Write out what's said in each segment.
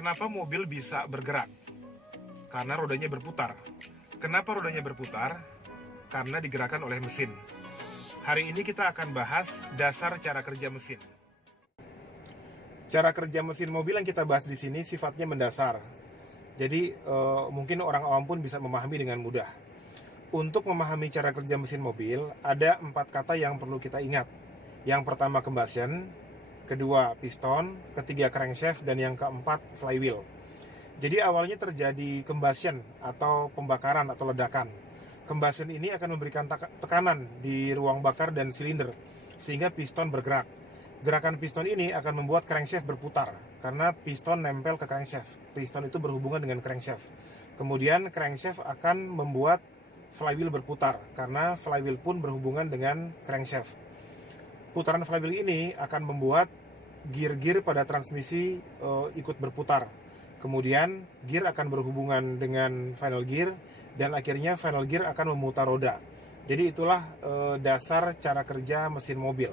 Kenapa mobil bisa bergerak? Karena rodanya berputar. Kenapa rodanya berputar? Karena digerakkan oleh mesin. Hari ini kita akan bahas dasar cara kerja mesin. Cara kerja mesin mobil yang kita bahas di sini sifatnya mendasar. Jadi mungkin orang awam pun bisa memahami dengan mudah. Untuk memahami cara kerja mesin mobil, ada 4 kata yang perlu kita ingat. Yang pertama combustion, kedua piston, ketiga crankshaft, dan yang keempat flywheel. Jadi awalnya terjadi combustion atau pembakaran atau ledakan. Combustion ini akan memberikan tekanan di ruang bakar dan silinder sehingga piston bergerak. Gerakan piston ini akan membuat crankshaft berputar karena piston nempel ke crankshaft. Piston itu berhubungan dengan crankshaft. Kemudian crankshaft akan membuat flywheel berputar karena flywheel pun berhubungan dengan crankshaft. Putaran flywheel ini akan membuat gear-gear pada transmisi ikut berputar. Kemudian gear akan berhubungan dengan final gear dan akhirnya final gear akan memutar roda. Jadi itulah dasar cara kerja mesin mobil.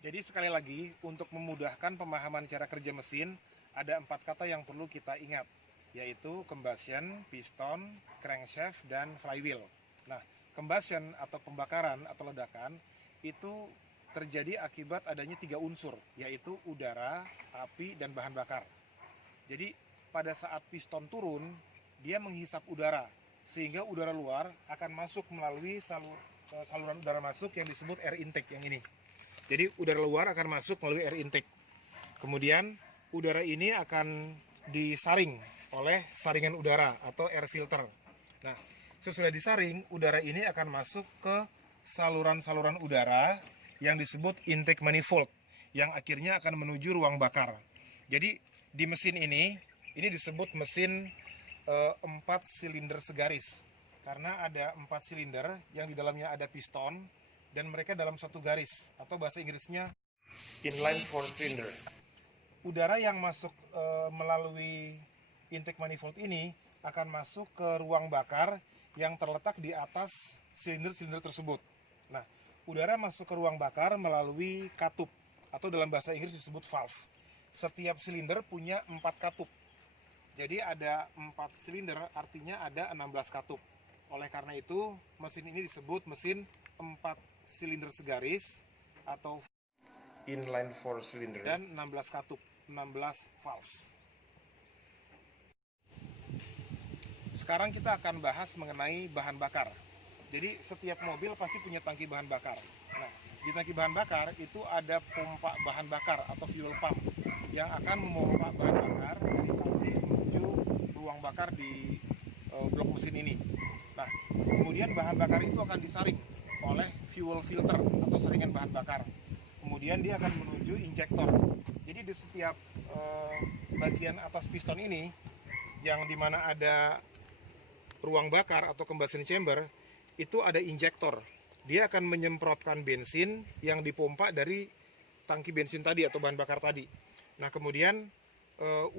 Jadi sekali lagi, untuk memudahkan pemahaman cara kerja mesin, ada 4 kata yang perlu kita ingat, yaitu combustion, piston, crankshaft, dan flywheel. Nah, combustion atau pembakaran atau ledakan itu terjadi akibat adanya 3 unsur, yaitu udara, api, dan bahan bakar. Jadi pada saat piston turun, dia menghisap udara, sehingga udara luar akan masuk melalui saluran udara masuk yang disebut air intake yang ini. Jadi udara luar akan masuk melalui air intake. Kemudian udara ini akan disaring oleh saringan udara atau air filter. Nah, sesudah disaring, udara ini akan masuk ke saluran-saluran udara yang disebut intake manifold, yang akhirnya akan menuju ruang bakar. Jadi di mesin ini disebut mesin 4 silinder segaris, karena ada 4 silinder yang di dalamnya ada piston, dan mereka dalam satu garis, atau bahasa Inggrisnya inline 4 cylinder. Udara yang masuk melalui intake manifold ini akan masuk ke ruang bakar yang terletak di atas silinder-silinder tersebut. Nah, udara masuk ke ruang bakar melalui katup, atau dalam bahasa Inggris disebut valve. Setiap silinder punya 4 katup. Jadi ada 4 silinder, artinya ada 16 katup. Oleh karena itu, mesin ini disebut mesin 4 silinder segaris atau inline 4 cylinder dan 16 katup, 16 valves. Sekarang kita akan bahas mengenai bahan bakar. Jadi setiap mobil pasti punya tangki bahan bakar. Nah, di tangki bahan bakar itu ada pompa bahan bakar atau fuel pump yang akan memompa bahan bakar dari tangki menuju ruang bakar di blok mesin ini. Nah, kemudian bahan bakar itu akan disaring oleh fuel filter atau saringan bahan bakar. Kemudian dia akan menuju injektor. Jadi di setiap bagian atas piston ini, yang dimana ada ruang bakar atau combustion chamber, itu ada injektor. Dia akan menyemprotkan bensin yang dipompa dari tangki bensin tadi atau bahan bakar tadi. Nah, kemudian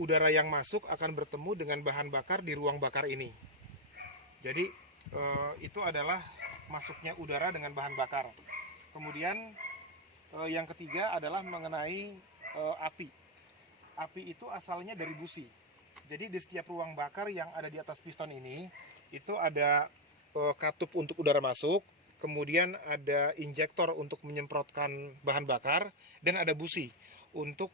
udara yang masuk akan bertemu dengan bahan bakar di ruang bakar ini. Jadi itu adalah masuknya udara dengan bahan bakar. Kemudian yang ketiga adalah mengenai api. Api itu asalnya dari busi. Jadi di setiap ruang bakar yang ada di atas piston ini, itu ada katup untuk udara masuk, kemudian ada injektor untuk menyemprotkan bahan bakar, dan ada busi untuk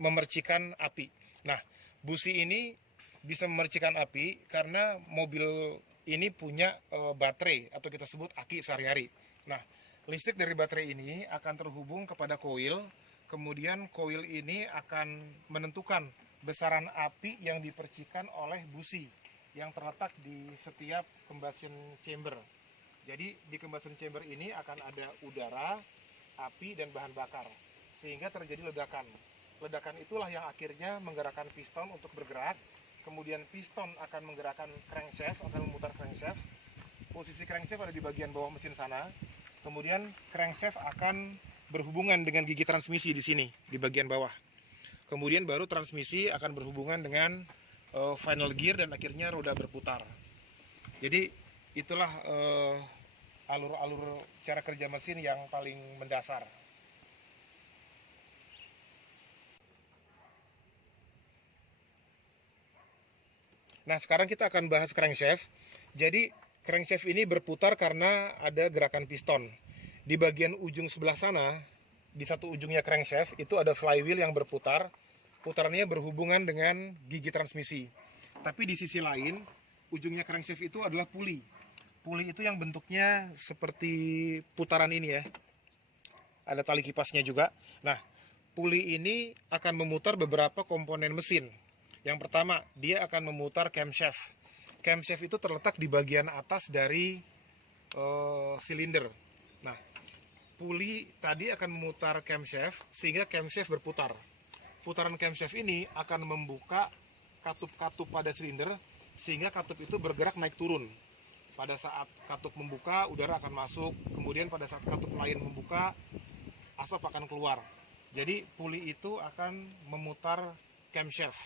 memercikan api. Nah, busi ini bisa memercikan api karena mobil ini punya baterai atau kita sebut aki sehari-hari. Nah, listrik dari baterai ini akan terhubung kepada koil, kemudian koil ini akan menentukan besaran api yang dipercikan oleh busi yang terletak di setiap combustion chamber. Jadi di combustion chamber ini akan ada udara, api, dan bahan bakar, sehingga terjadi ledakan. Ledakan itulah yang akhirnya menggerakkan piston untuk bergerak. Kemudian piston akan menggerakkan crankshaft, akan memutar crankshaft. Posisi crankshaft ada di bagian bawah mesin sana. Kemudian crankshaft akan berhubungan dengan gigi transmisi di sini, di bagian bawah. Kemudian baru transmisi akan berhubungan dengan final gear dan akhirnya roda berputar. Jadi itulah alur-alur cara kerja mesin yang paling mendasar. Nah, sekarang kita akan bahas crankshaft. Jadi, crankshaft ini berputar karena ada gerakan piston. Di bagian ujung sebelah sana, di satu ujungnya crankshaft, itu ada flywheel yang berputar. Putarannya berhubungan dengan gigi transmisi. Tapi di sisi lain, ujungnya crankshaft itu adalah puli. Puli itu yang bentuknya seperti putaran ini ya. Ada tali kipasnya juga. Nah, puli ini akan memutar beberapa komponen mesin. Yang pertama, dia akan memutar camshaft. Camshaft itu terletak di bagian atas dari silinder. Nah, puli tadi akan memutar camshaft sehingga camshaft berputar. Putaran camshaft ini akan membuka katup-katup pada silinder sehingga katup itu bergerak naik turun. Pada saat katup membuka, udara akan masuk. Kemudian pada saat katup lain membuka, asap akan keluar. Jadi puli itu akan memutar camshaft.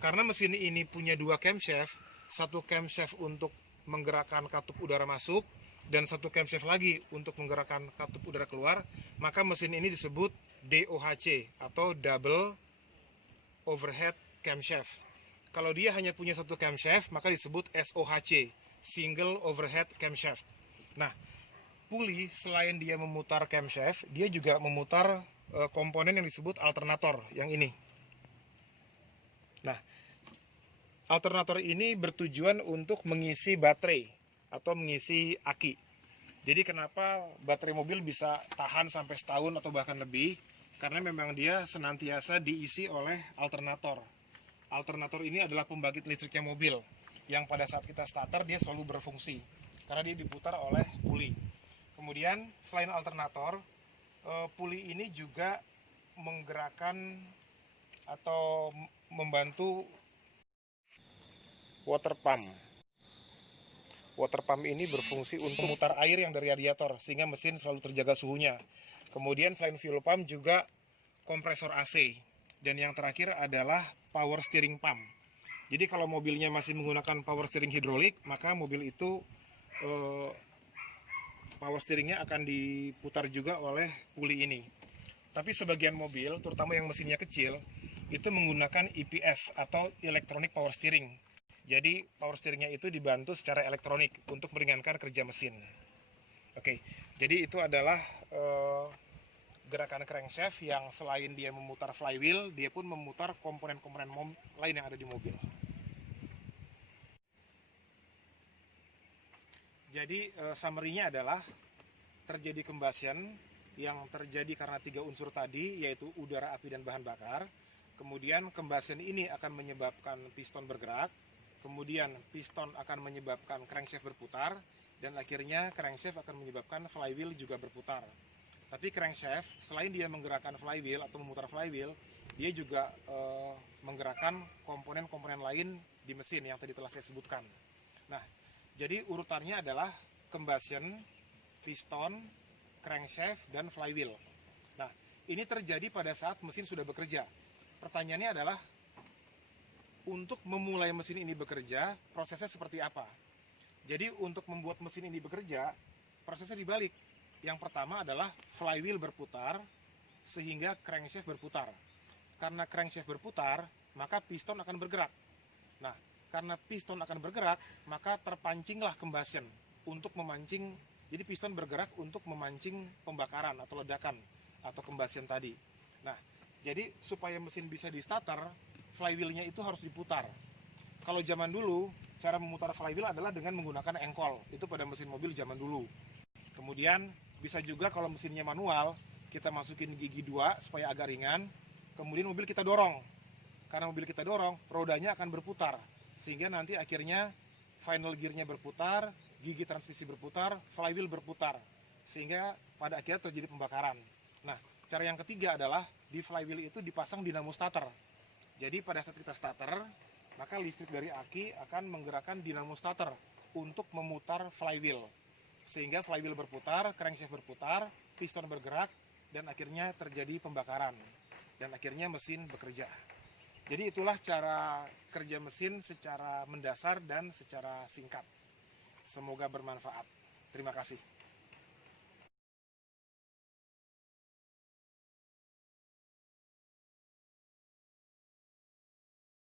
Karena mesin ini punya dua camshaft, satu camshaft untuk menggerakkan katup udara masuk dan satu camshaft lagi untuk menggerakkan katup udara keluar, maka mesin ini disebut DOHC atau Double Overhead Camshaft. Kalau dia hanya punya satu camshaft, maka disebut SOHC, Single Overhead Camshaft. Nah, puli selain dia memutar camshaft, dia juga memutar komponen yang disebut alternator, yang ini. Nah, alternator ini bertujuan untuk mengisi baterai atau mengisi aki. Jadi kenapa baterai mobil bisa tahan sampai setahun atau bahkan lebih? Karena memang dia senantiasa diisi oleh alternator. Alternator ini adalah pembangkit listriknya mobil, yang pada saat kita starter dia selalu berfungsi, karena dia diputar oleh puli. Kemudian selain alternator, puli ini juga menggerakkan atau membantu water pump. Water pump ini berfungsi untuk memutar air yang dari radiator sehingga mesin selalu terjaga suhunya. Kemudian selain fuel pump juga kompresor AC. Dan yang terakhir adalah power steering pump. Jadi kalau mobilnya masih menggunakan power steering hidrolik, maka mobil itu power steeringnya akan diputar juga oleh puli ini. Tapi sebagian mobil, terutama yang mesinnya kecil, itu menggunakan EPS atau Electronic Power Steering. Jadi power steeringnya itu dibantu secara elektronik untuk meringankan kerja mesin. Oke, jadi itu adalah gerakan crankshaft yang selain dia memutar flywheel, dia pun memutar komponen-komponen lain yang ada di mobil. Jadi summary-nya adalah terjadi combustion yang terjadi karena tiga unsur tadi, yaitu udara, api, dan bahan bakar. Kemudian combustion ini akan menyebabkan piston bergerak, kemudian piston akan menyebabkan crankshaft berputar, dan akhirnya crankshaft akan menyebabkan flywheel juga berputar. Tapi crankshaft, selain dia menggerakkan flywheel atau memutar flywheel, dia juga menggerakkan komponen-komponen lain di mesin yang tadi telah saya sebutkan. Nah, jadi urutannya adalah combustion, piston, crankshaft, dan flywheel. Nah, ini terjadi pada saat mesin sudah bekerja. Pertanyaannya adalah, untuk memulai mesin ini bekerja, prosesnya seperti apa? Jadi untuk membuat mesin ini bekerja, prosesnya dibalik. Yang pertama adalah flywheel berputar, sehingga crankshaft berputar. Karena crankshaft berputar, maka piston akan bergerak. Nah, karena piston akan bergerak, maka terpancinglah combustion untuk memancing. Jadi piston bergerak untuk memancing pembakaran atau ledakan atau combustion tadi. Nah, jadi supaya mesin bisa di starter, flywheel-nya itu harus diputar. Kalau zaman dulu, cara memutar flywheel adalah dengan menggunakan engkol. Itu pada mesin mobil zaman dulu. Kemudian bisa juga kalau mesinnya manual, kita masukin gigi 2 supaya agak ringan. Kemudian mobil kita dorong. Karena mobil kita dorong, rodanya akan berputar. Sehingga nanti akhirnya final gear-nya berputar, gigi transmisi berputar, flywheel berputar. Sehingga pada akhirnya terjadi pembakaran. Nah, cara yang ketiga adalah di flywheel itu dipasang dinamo starter. Jadi pada saat kita starter, maka listrik dari aki akan menggerakkan dinamo starter untuk memutar flywheel. Sehingga flywheel berputar, crankshaft berputar, piston bergerak, dan akhirnya terjadi pembakaran. Dan akhirnya mesin bekerja. Jadi itulah cara kerja mesin secara mendasar dan secara singkat. Semoga bermanfaat. Terima kasih.